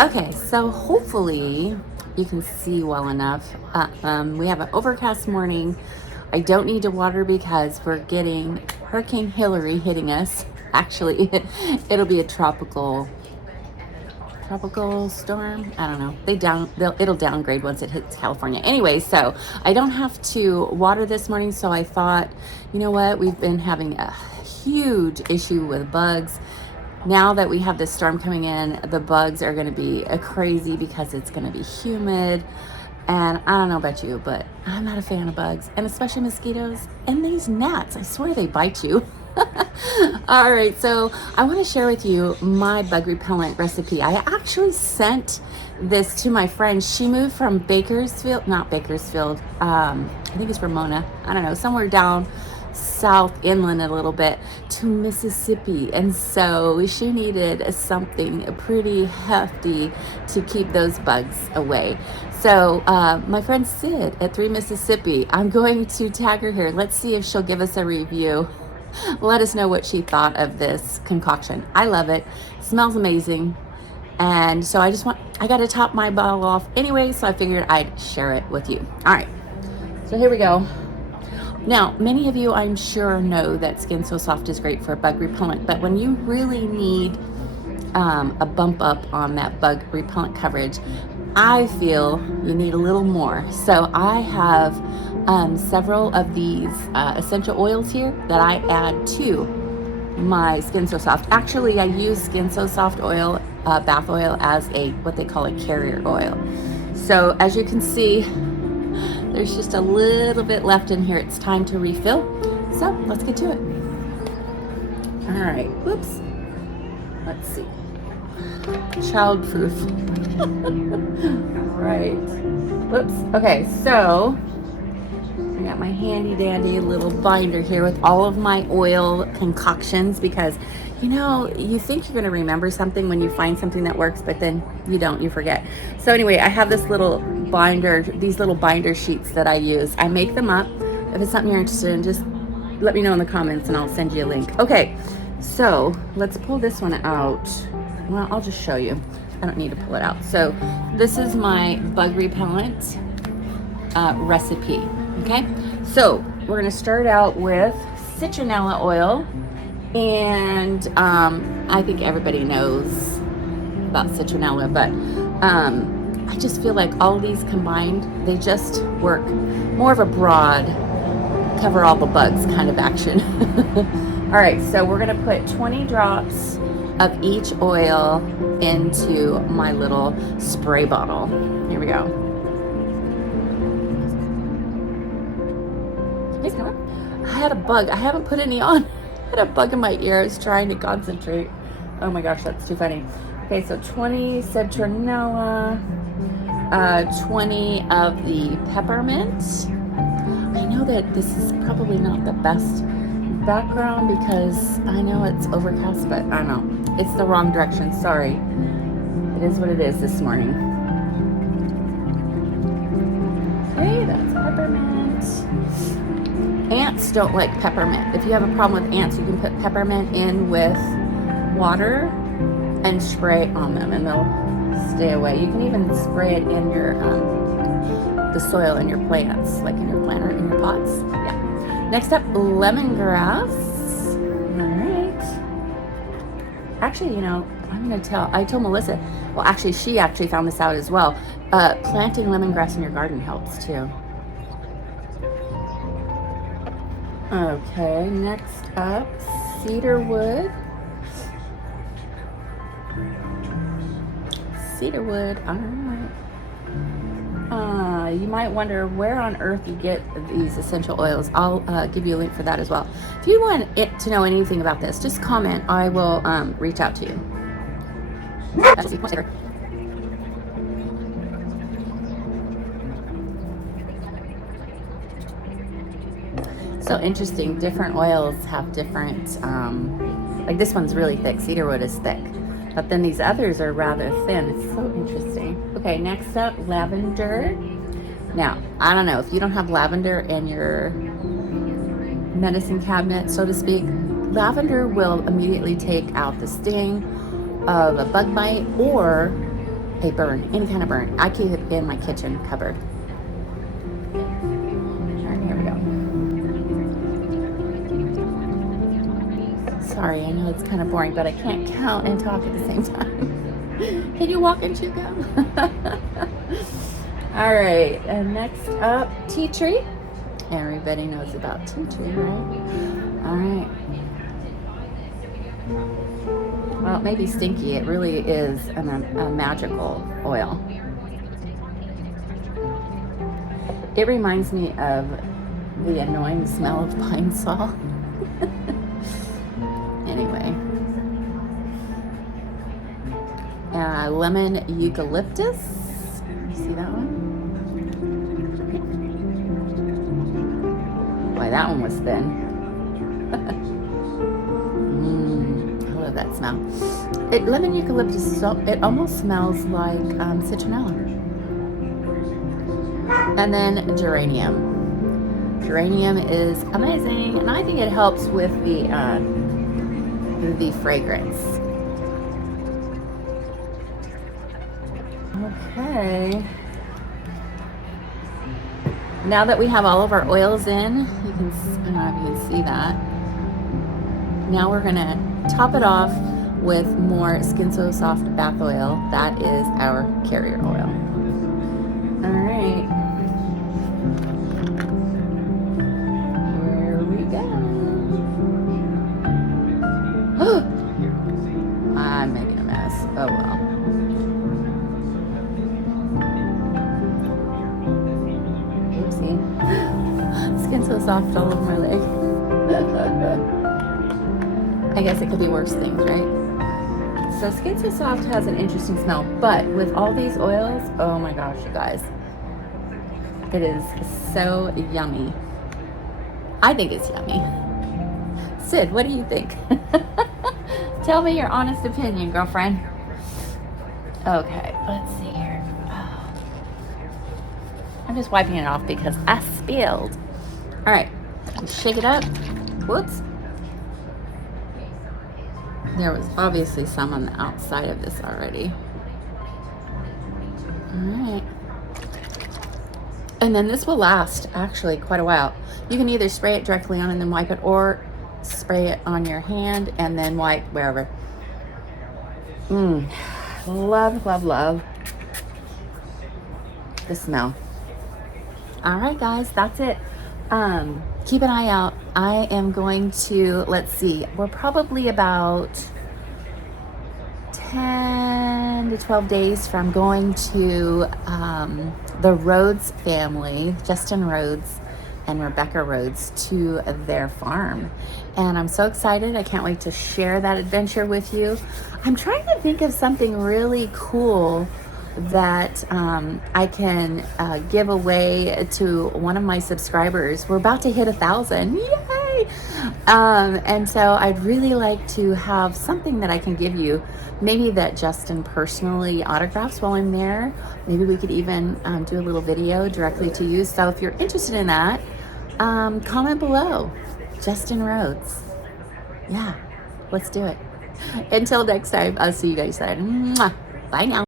Okay, so hopefully you can see well enough. We have an overcast morning. I don't need to water because we're getting Hurricane Hillary hitting us. Actually, it'll be a tropical storm. I don't know. It'll downgrade once it hits California. Anyway, so I don't have to water this morning. So I thought, you know what? We've been having a huge issue with bugs. Now that we have this storm coming in, the bugs are going to be crazy because it's going to be humid. And I don't know about you, but I'm not a fan of bugs, and especially mosquitoes and these gnats. I swear they bite you. All right, so I want to share with you my bug repellent recipe. I actually sent this to my friend. She moved from not Bakersfield, I think it's Ramona, I don't know, somewhere down south inland a little bit to Mississippi, and so she needed something pretty hefty to keep those bugs away. So my friend Sid at 3 Mississippi, I'm going to tag her here. Let's see if she'll give us a review. Let us know what she thought of this concoction. I love it. Smells amazing. And so I got to top my bottle off anyway, so I figured I'd share it with you. All right, so here we go. Now, many of you, I'm sure, know that Skin So Soft is great for bug repellent, but when you really need a bump up on that bug repellent coverage, I feel you need a little more. So I have several of these essential oils here that I add to my Skin So Soft. Actually, I use Skin So Soft oil, bath oil, as what they call a carrier oil. So as you can see, there's just a little bit left in here. It's time to refill. So let's get to it. All right, whoops. Let's see. Childproof. Right. Whoops. Okay, so I got my handy dandy little binder here with all of my oil concoctions, because you think you're going to remember something when you find something that works, but then you don't, you forget. So anyway, I have this little binder, these little binder sheets that I use. I make them up. If it's something you're interested in, just let me know in the comments and I'll send you a link. Okay, so let's pull this one out. Well, I'll just show you. I don't need to pull it out. So this is my bug repellent recipe. Okay, so we're going to start out with citronella oil. And I think everybody knows about citronella, but I just feel like all of these combined, they just work more of a broad, cover all the bugs kind of action. All right, so we're gonna put 20 drops of each oil into my little spray bottle. Here we go. I had a bug. I haven't put any on. I had a bug in my ear. I was trying to concentrate. Oh my gosh, that's too funny. Okay, so 20 citronella, 20 of the peppermint. I know that this is probably not the best background because I know it's overcast, but I don't know. It's the wrong direction. Sorry. It is what it is this morning. Okay, that's peppermint. Ants don't like peppermint. If you have a problem with ants, you can put peppermint in with water and spray on them and they'll stay away. You can even spray it in your the soil in your plants, like in your planter, in your pots. Yeah. Next up, lemongrass. All right. Actually, I told Melissa, well, actually, she actually found this out as well. Planting lemongrass in your garden helps too. Okay, next up, cedar wood. Cedar wood, all right. You might wonder where on earth you get these essential oils. I'll give you a link for that as well. If you want to know anything about this, just comment. I will reach out to you. So interesting, different oils have different, like this one's really thick, cedarwood is thick, but then these others are rather thin. It's so interesting. Okay, next up, lavender. Now, I don't know, if you don't have lavender in your medicine cabinet, so to speak, lavender will immediately take out the sting of a bug bite, or a burn, any kind of burn. I keep it in my kitchen cupboard. All right, here we go. Sorry, I know it's kind of boring, but I can't count and talk at the same time. Can you walk and chew gum? All right, and next up, tea tree. Everybody knows about tea tree, right? All right. Well, it may be stinky. It really is a magical oil. It reminds me of the annoying smell of pine sol. Anyway. Lemon eucalyptus. See that one? Boy, that one was thin. I love that smell. Lemon eucalyptus, it almost smells like citronella. And then geranium. Geranium is amazing, and I think it helps with the fragrance. Okay. Now that we have all of our oils in, you can, I don't know if you can see that. Now we're gonna top it off with more Skin So Soft bath oil. That is our carrier oil. All right. Here we go. I'm making a mess. Oh well. Oopsie. Skin So Soft all over my leg. I guess it could be worse things, right? So Skin So Soft has an interesting smell, but with all these oils, oh my gosh, you guys. It is so yummy. I think it's yummy. Sid, what do you think? Tell me your honest opinion, girlfriend. Okay, let's see here. Oh. I'm just wiping it off because I spilled. All right, shake it up. Whoops. There was obviously some on the outside of this already. All right. And then this will last actually quite a while. You can either spray it directly on and then wipe it, or spray it on your hand and then wipe wherever. Love, love, love the smell. All right, guys, that's it. Keep an eye out. I am going to, let's see, we're probably about 10 to 12 days from going to the Rhodes family, Justin Rhodes and Rebecca Rhodes, to their farm. And I'm so excited. I can't wait to share that adventure with you. I'm trying to think of something really cool that I can give away to one of my subscribers. We're about to hit 1,000. Yay! And so I'd really like to have something that I can give you. Maybe that Justin personally autographs while I'm there. Maybe we could even do a little video directly to you. So if you're interested in that, comment below. Justin Rhodes. Yeah, let's do it. Until next time, I'll see you guys then. Mwah. Bye now.